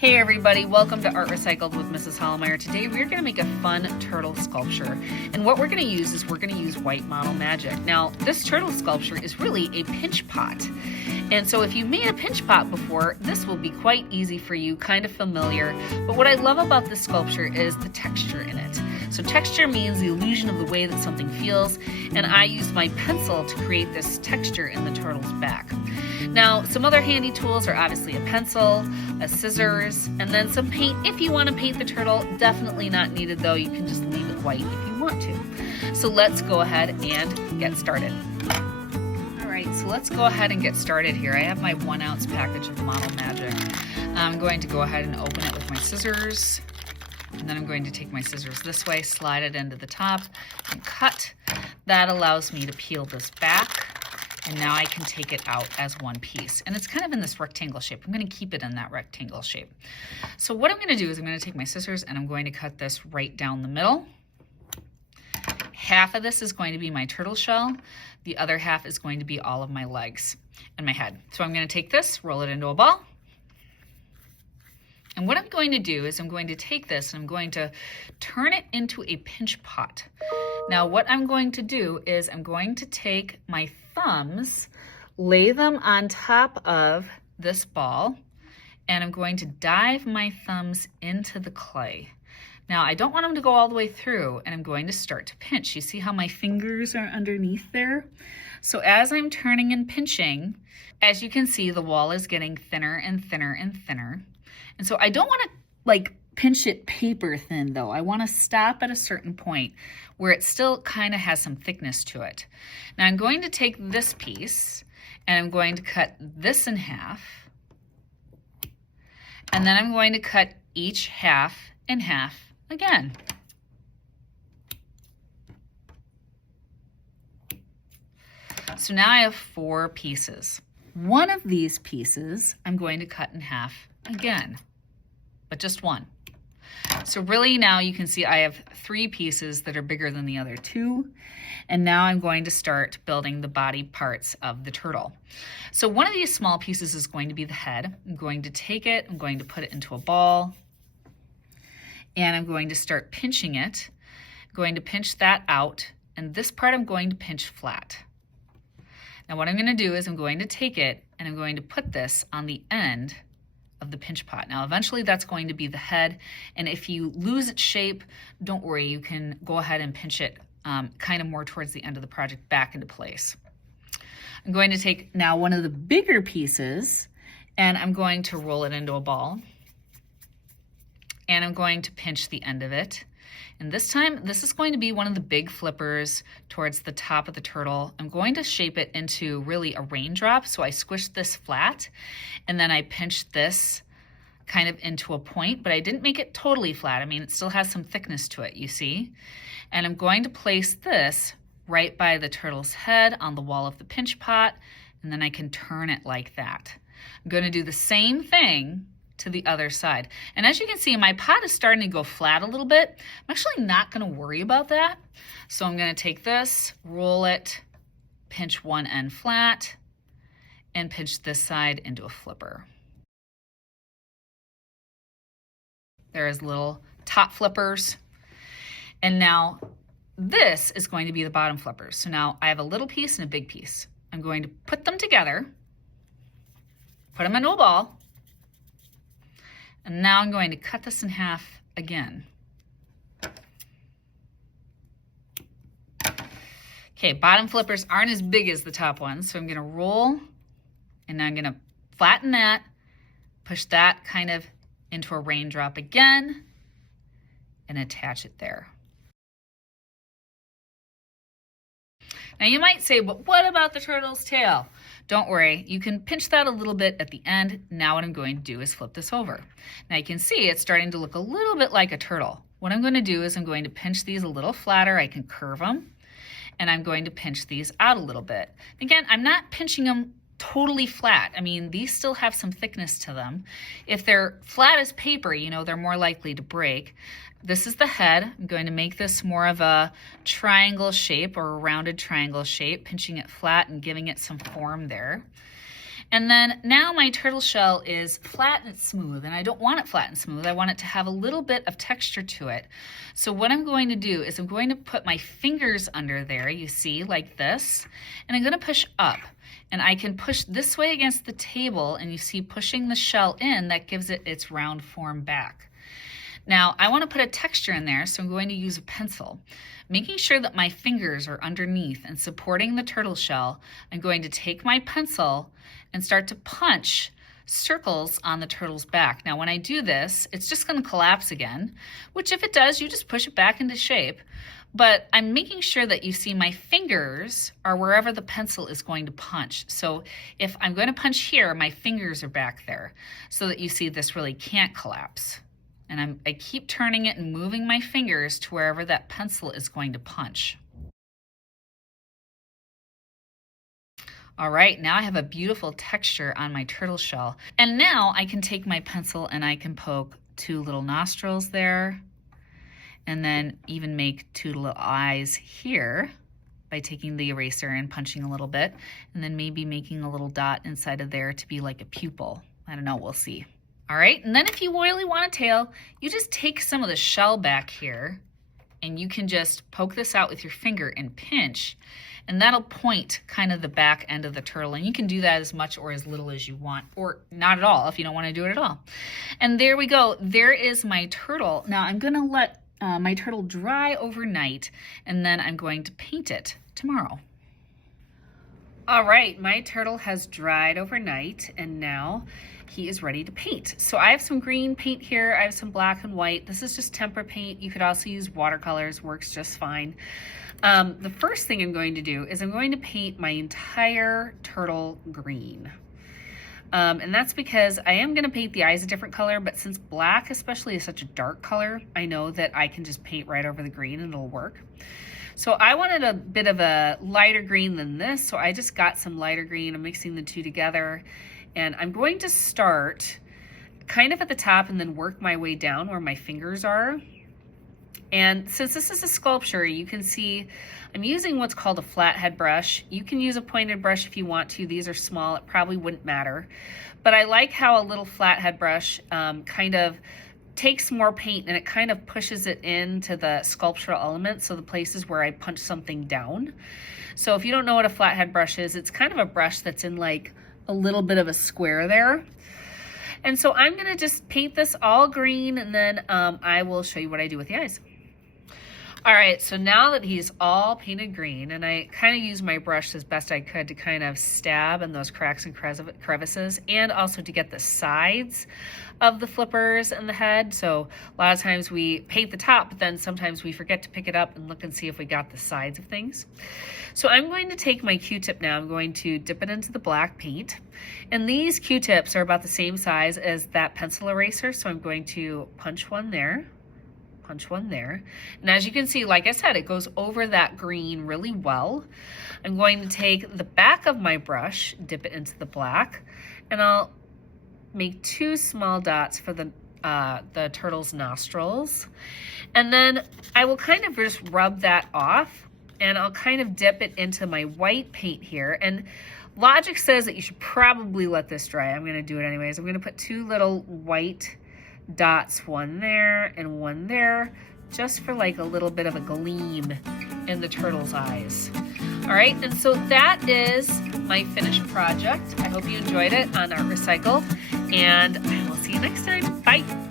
Hey everybody, welcome to Art Recycled with Mrs. Hollmeyer. Today we're going to make a fun turtle sculpture, and what we're going to use is white model magic. Now this turtle sculpture is really a pinch pot, and so if you made a pinch pot before, this will be quite easy for you, kind of familiar. But what I love about this sculpture is the texture in it. So texture means the illusion of the way that something feels, and I used my pencil to create this texture in the turtle's back. Now, some other handy tools are obviously a pencil, a scissors, and then some paint. If you want to paint the turtle, definitely not needed though. You can just leave it white if you want to. So let's go ahead and get started. All right, so let's go ahead and get started here. I have my 1 ounce package of Model Magic. I'm going to go ahead and open it with my scissors. And then I'm going to take my scissors this way, slide it into the top, and cut. That allows me to peel this back. And now I can take it out as one piece. And it's kind of in this rectangle shape. I'm going to keep it in that rectangle shape. So what I'm going to do is I'm going to take my scissors and I'm going to cut this right down the middle. Half of this is going to be my turtle shell. The other half is going to be all of my legs and my head. So I'm going to take this, roll it into a ball. And what I'm going to do is I'm going to take this and I'm going to turn it into a pinch pot. Now what I'm going to do is I'm going to take my thumbs, lay them on top of this ball, and I'm going to dive my thumbs into the clay. Now I don't want them to go all the way through, and I'm going to start to pinch. You see how my fingers are underneath there? So as I'm turning and pinching, as you can see, the wall is getting thinner and thinner and thinner. And so I don't want to pinch it paper thin though. I want to stop at a certain point where it still kind of has some thickness to it. Now I'm going to take this piece and I'm going to cut this in half. And then I'm going to cut each half in half again. So now I have 4 pieces. One of these pieces I'm going to cut in half again, but just one. So really now you can see I have 3 pieces that are bigger than the other 2. And now I'm going to start building the body parts of the turtle. So one of these small pieces is going to be the head. I'm going to take it, I'm going to put it into a ball, and I'm going to start pinching it. I'm going to pinch that out, and this part I'm going to pinch flat. Now what I'm going to do is I'm going to take it and I'm going to put this on the end of the pinch pot. Now eventually that's going to be the head, and if you lose its shape, don't worry, you can go ahead and pinch it kind of more towards the end of the project back into place. I'm going to take now one of the bigger pieces and I'm going to roll it into a ball, and I'm going to pinch the end of it. And this time, this is going to be one of the big flippers towards the top of the turtle. I'm going to shape it into really a raindrop. So I squished this flat and then I pinched this kind of into a point, but I didn't make it totally flat. I mean, it still has some thickness to it, you see? And I'm going to place this right by the turtle's head on the wall of the pinch pot, and then I can turn it like that. I'm going to do the same thing to the other side. And as you can see, my pot is starting to go flat a little bit. I'm actually not going to worry about that. So I'm going to take this, roll it, pinch one end flat, and pinch this side into a flipper. There's little top flippers. And now this is going to be the bottom flippers. So now I have a little piece and a big piece. I'm going to put them together, put them into a ball, and now I'm going to cut this in half again. Okay, bottom flippers aren't as big as the top ones, so I'm gonna roll, and now I'm gonna flatten that, push that kind of into a raindrop again, and attach it there. Now you might say, but what about the turtle's tail? Don't worry, you can pinch that a little bit at the end. Now what I'm going to do is flip this over. Now you can see it's starting to look a little bit like a turtle. What I'm going to do is I'm going to pinch these a little flatter. I can curve them, and I'm going to pinch these out a little bit. Again, I'm not pinching them totally flat. I mean, these still have some thickness to them. If they're flat as paper, you know, they're more likely to break. This is the head. I'm going to make this more of a triangle shape or a rounded triangle shape, pinching it flat and giving it some form there. And then now my turtle shell is flat and smooth, and I don't want it flat and smooth. I want it to have a little bit of texture to it. So what I'm going to do is I'm going to put my fingers under there, you see, like this, and I'm going to push up. And I can push this way against the table, and you see pushing the shell in, that gives it its round form back. Now I want to put a texture in there, so I'm going to use a pencil. Making sure that my fingers are underneath and supporting the turtle shell, I'm going to take my pencil and start to punch circles on the turtle's back. Now when I do this, it's just going to collapse again, which if it does, you just push it back into shape. But I'm making sure that you see my fingers are wherever the pencil is going to punch. So if I'm going to punch here, my fingers are back there, so that you see this really can't collapse. And I keep turning it and moving my fingers to wherever that pencil is going to punch. All right, now I have a beautiful texture on my turtle shell. And now I can take my pencil and I can poke 2 little nostrils there, and then even make 2 little eyes here by taking the eraser and punching a little bit, and then maybe making a little dot inside of there to be like a pupil. I don't know, we'll see. All right, and then if you really want a tail, you just take some of the shell back here, and you can just poke this out with your finger and pinch, and that'll point kind of the back end of the turtle. And you can do that as much or as little as you want, or not at all if you don't want to do it at all. And there we go. There is my turtle. Now I'm going to let my turtle dry overnight, and then I'm going to paint it tomorrow. All right, my turtle has dried overnight, and now he is ready to paint. So I have some green paint here. I have some black and white. This is just tempera paint. You could also use watercolors, works just fine. The first thing I'm going to do is I'm going to paint my entire turtle green. And that's because I am going to paint the eyes a different color, but since black especially is such a dark color, I know that I can just paint right over the green and it'll work. So I wanted a bit of a lighter green than this, so I just got some lighter green. I'm mixing the two together, and I'm going to start kind of at the top and then work my way down where my fingers are. And since this is a sculpture, you can see I'm using what's called a flathead brush. You can use a pointed brush if you want to. These are small, it probably wouldn't matter. But I like how a little flathead brush kind of takes more paint and it kind of pushes it into the sculptural elements, so the places where I punch something down. So if you don't know what a flathead brush is, it's kind of a brush that's in like a little bit of a square there. And so I'm gonna just paint this all green, and then I will show you what I do with the eyes. All right, so now that he's all painted green, and I kind of used my brush as best I could to kind of stab in those cracks and crevices, and also to get the sides of the flippers and the head. So a lot of times we paint the top, but then sometimes we forget to pick it up and look and see if we got the sides of things. So I'm going to take my Q-tip now. I'm going to dip it into the black paint. And these Q-tips are about the same size as that pencil eraser, so I'm going to punch one there. Punch one there. And as you can see, like I said, it goes over that green really well. I'm going to take the back of my brush, dip it into the black, and I'll make 2 small dots for the turtle's nostrils. And then I will kind of just rub that off, and I'll kind of dip it into my white paint here. And logic says that you should probably let this dry. I'm gonna do it anyways. I'm gonna put 2 little white dots, one there and one there, just for like a little bit of a gleam in the turtle's eyes. All right, and so that is my finished project. I hope you enjoyed it on Art Recycle, and I will see you next time. Bye.